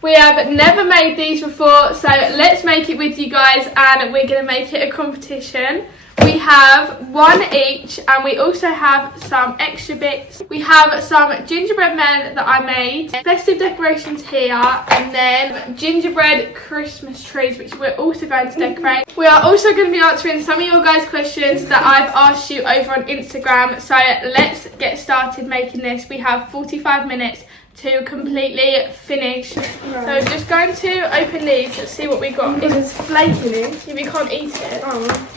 We have never made these before, so let's make it with you guys, and we're going to make it a competition. We have one each, and we also have some extra bits. We have some gingerbread men that I made, festive decorations here, and then gingerbread Christmas trees, which we're also going to decorate. We are also going to be answering some of your guys' questions that I've asked you over on Instagram. So let's get started making this. We have 45 minutes to completely finish. Right. So just going to open these. Let's see what we got. It's flaking in. Yeah, we can't eat it. Oh.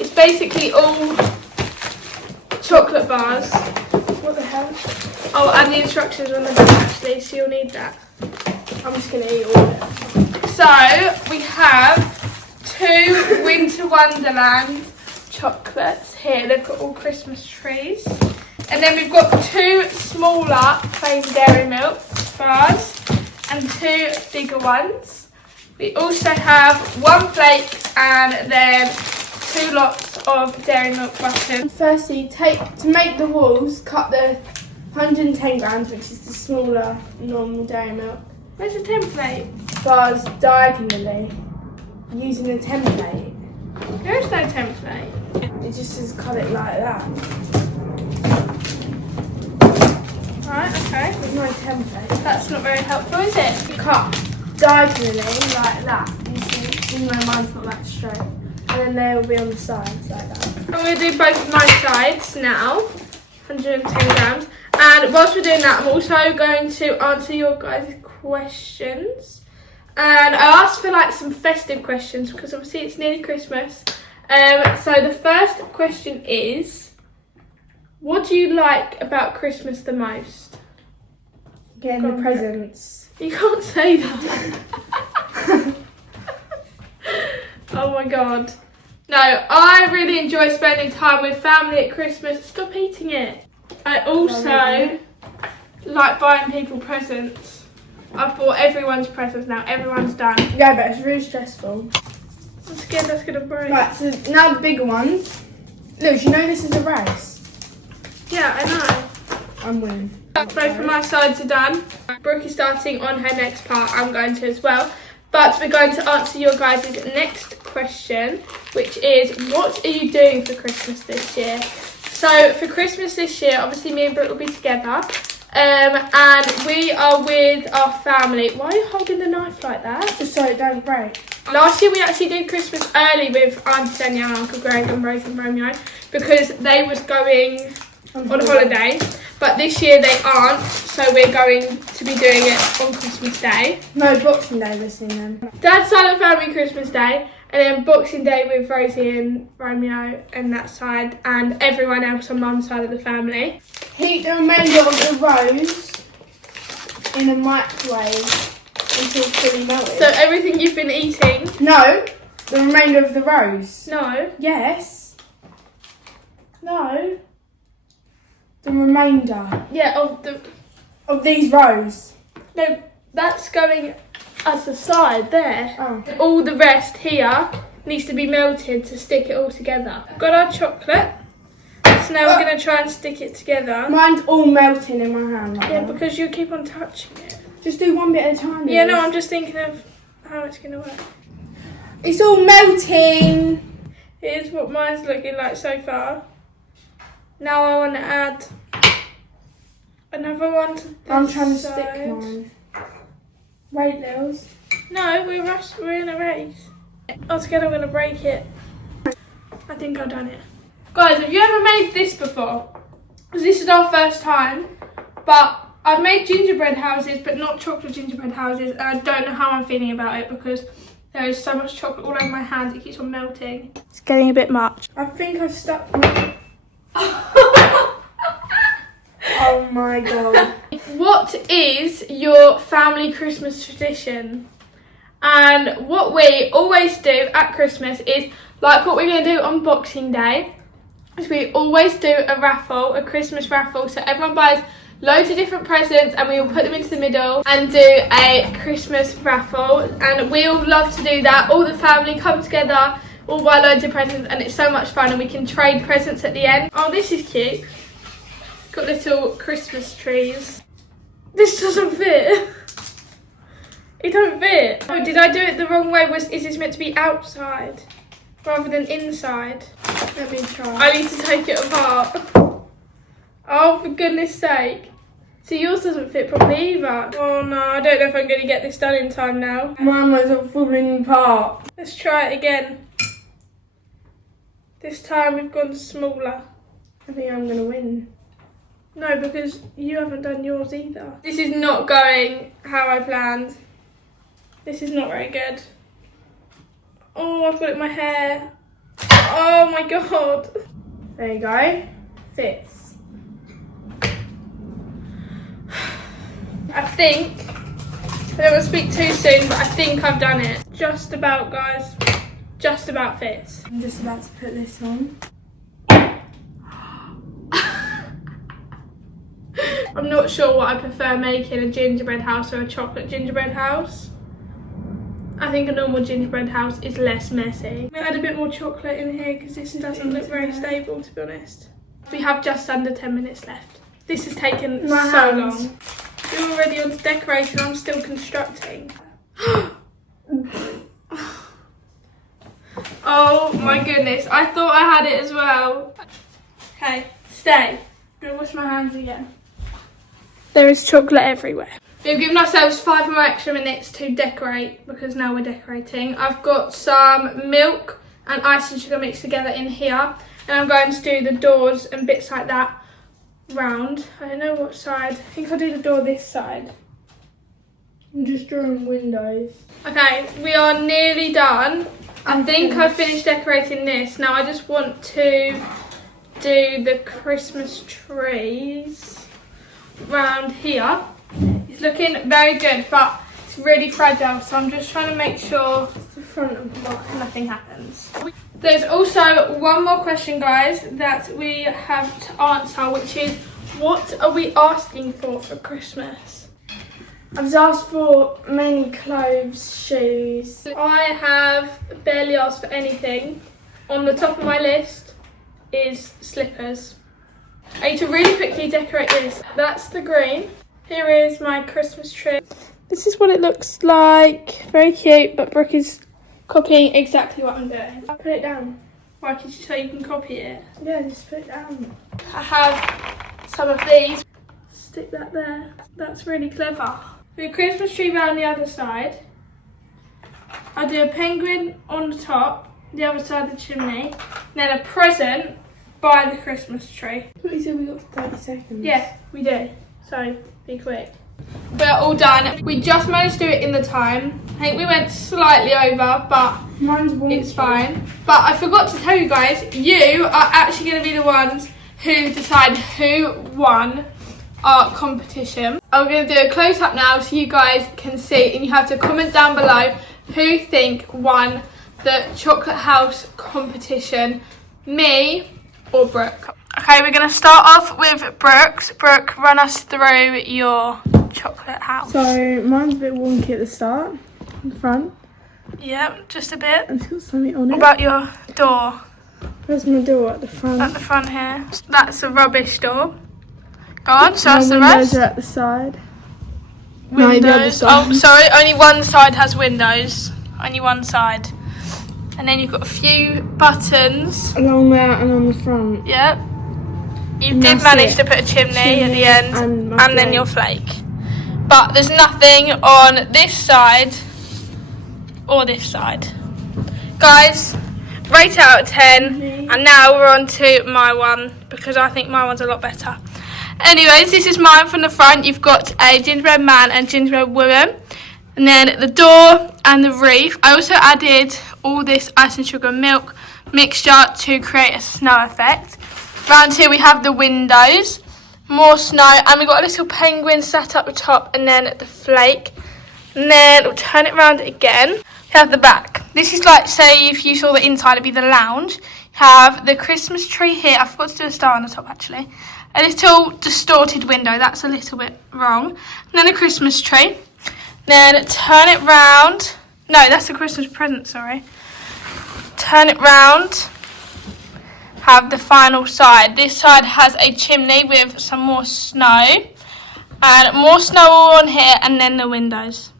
It's basically all chocolate bars. What the hell? Oh, and the instructions are on the back actually, so you'll need that. I'm just going to eat all of it. So we have 2 Winter Wonderland chocolates here. They've got all Christmas trees. And then we've got 2 smaller plain dairy milk bars and 2 bigger ones. We also have 1 flake and then 2 lots of dairy milk buttons. Firstly, to make the walls, cut the 110 grams, which is the smaller normal dairy milk. Where's the template? Bars diagonally using a template. There is no template. It just says cut it like that. Right, okay. There's no template. That's not very helpful, is it? Cut diagonally like that. You see, even though mine's not that straight. And then they will be on the sides like that. I'm going to do both of my sides now, 110 grams. And whilst we're doing that, I'm also going to answer your guys' questions. And I asked for like some festive questions because obviously it's nearly Christmas. So the first question is, what do you like about Christmas the most? Getting the presents. You can't say that. Oh my god. No, I really enjoy spending time with family at Christmas. Stop eating it. I also like buying people presents. I've bought everyone's presents now. Everyone's done. Yeah, but it's really stressful. I'm scared that's going to break. Right, so now the bigger ones. Look, you know this is a race. Yeah, I know. I'm winning. Both of my sides are done. Brooke is starting on her next part. I'm going to as well. But we're going to answer your guys' next question, which is, what are you doing for Christmas this year? So for Christmas this year, obviously me and Brooke will be together. And we are with our family. Why are you holding the knife like that? Just so it don't break. Last year we actually did Christmas early with Auntie Danielle, Uncle Greg and Rose and Romeo because they was going on holiday. But this year they aren't, so we're going to be doing it on Christmas Day. No, Boxing Day we're seeing them. Dad's side of the family Christmas Day, and then Boxing Day with Rosie and Romeo and that side, and everyone else on Mum's side of the family. Heat the remainder of the rose in a microwave until fully melted. So everything you've been eating? No, the remainder of the rose. No. Yes. No. The remainder. Yeah, of these rows. No, that's going as the side there. Oh. All the rest here needs to be melted to stick it all together. Got our chocolate. So now we're going to try and stick it together. Mine's all melting in my hand right Yeah, now. because you keep on touching it. Just do one bit at a time. Yeah, Liz. no, I'm just thinking of how it's going to work. It's all melting. Here's what mine's looking like so far. Now I want to add another one to this I'm trying to side. stick mine. Wait, Lils. No, we're in a race. Altogether I'm going to break it. I think I've done it. Guys, have you ever made this before? Because this is our first time. But I've made gingerbread houses, but not chocolate gingerbread houses. And I don't know how I'm feeling about it because there is so much chocolate all over my hands. It keeps on melting. It's getting a bit much. I think I've stuck my... Oh my god. What is your family Christmas tradition? And what we always do at Christmas is, like what we're going to do on Boxing Day, is we always do a raffle, a Christmas raffle. So everyone buys loads of different presents and we will put them into the middle and do a Christmas raffle. And we all love to do that. All the family come together, all buy loads of presents, and it's so much fun, and we can trade presents at the end. Oh, this is cute. Got little Christmas trees. This doesn't fit. It don't fit. Oh, did I do it the wrong way? Is this meant to be outside rather than inside? Let me try. I need to take it apart. Oh, for goodness sake. See, yours doesn't fit properly either. Oh no, I don't know if I'm going to get this done in time now. Mine wasn't falling apart. Let's try it again. This time we've gone smaller. I think I'm going to win. No, because you haven't done yours either. This is not going how I planned. This is not very good. Oh, I've got it in my hair. Oh my god. There you go. Fits. I think, I don't want to speak too soon, but I think I've done it. Just about, guys. Just about fits. I'm just about to put this on. I'm not sure what I prefer making, a gingerbread house or a chocolate gingerbread house. I think a normal gingerbread house is less messy. I'm going to add a bit more chocolate in here because this doesn't look very stable, to be honest. We have just under 10 minutes left. This has taken so long. You're already on to decorating, I'm still constructing. Oh my goodness, I thought I had it as well. Okay, stay. I'm going to wash my hands again. There is chocolate everywhere. We've given ourselves 5 more extra minutes to decorate because now we're decorating. I've got some milk and ice and sugar mixed together in here, and I'm going to do the doors and bits like that round. I don't know what side. I think I'll do the door this side. I'm just drawing windows. Okay, we are nearly done. I think I've finished decorating this. Now I just want to do the Christmas trees around here. It's looking very good, but it's really fragile, so I'm just trying to make sure It's the front and back. nothing happens. There's also one more question, guys, that we have to answer, which is, what are we asking for Christmas? I've asked for mainly clothes, shoes. I have barely asked for anything. On the top of my list is slippers. I need to really quickly decorate this. That's the green. Here is my Christmas tree. This is what it looks like. Very cute, but Brooke is copying exactly what I'm doing. Put it down. Why could you say you can copy it? Yeah, just put it down. I have some of these. Stick that there. That's really clever. Do a Christmas tree round the other side. I'll do a penguin on the top, the other side of the chimney, then a present by the Christmas tree. I thought you said we got 30 seconds. Yeah, we do. So be quick. We're all done. We just managed to do it in the time. I think we went slightly over, but Mine's wonky. it's fine. But I forgot to tell you guys, you are actually going to be the ones who decide who won our competition. I'm going to do a close up now so you guys can see, and you have to comment down below who you think won the chocolate house competition, me or Brooke. Okay, we're going to start off with Brooke's. Brooke, run us through your chocolate house. So mine's a bit wonky at the start, in the front. Yep, just a bit. And it's got something on it. What about your door? Where's my door at the front? At the front here. That's a rubbish door. Go on, show us My the windows rest. are at the side. No, the other Windows. side. Oh, sorry, only one side has windows. Only one side. And then you've got a few buttons. Along there and on the front. Yep. You And did that's manage it. to put a chimney at the Chimney end, and my then flake. your flake. But there's nothing on this side or this side. Guys, rate out of 10. And now we're on to my one, because I think my one's a lot better. Anyways, this is mine from the front. You've got a gingerbread man and gingerbread woman. And then the door and the wreath. I also added all this ice and sugar milk mixture to create a snow effect. Round here we have the windows, more snow, and we've got a little penguin sat up the top, and then the flake. And then we'll turn it round again. We have the back. This is like, say if you saw the inside, it'd be the lounge. Have the Christmas tree here. I forgot to do a star on the top actually. A little distorted window, that's a little bit wrong. And then a Christmas tree. Then turn it round. No, that's a Christmas present, sorry. Turn it round. Have the final side. This side has a chimney with some more snow. And more snow all on here, and then the windows.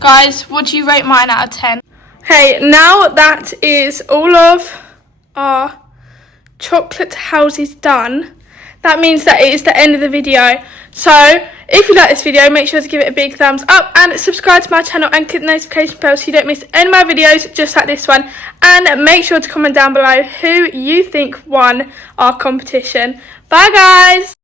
Guys, what do you rate mine out of 10? Okay, now that is all of our chocolate houses done, that means that it is the end of the video. So if you like this video, make sure to give it a big thumbs up and subscribe to my channel and click the notification bell so you don't miss any of my videos just like this one. And make sure to comment down below who you think won our competition. Bye guys!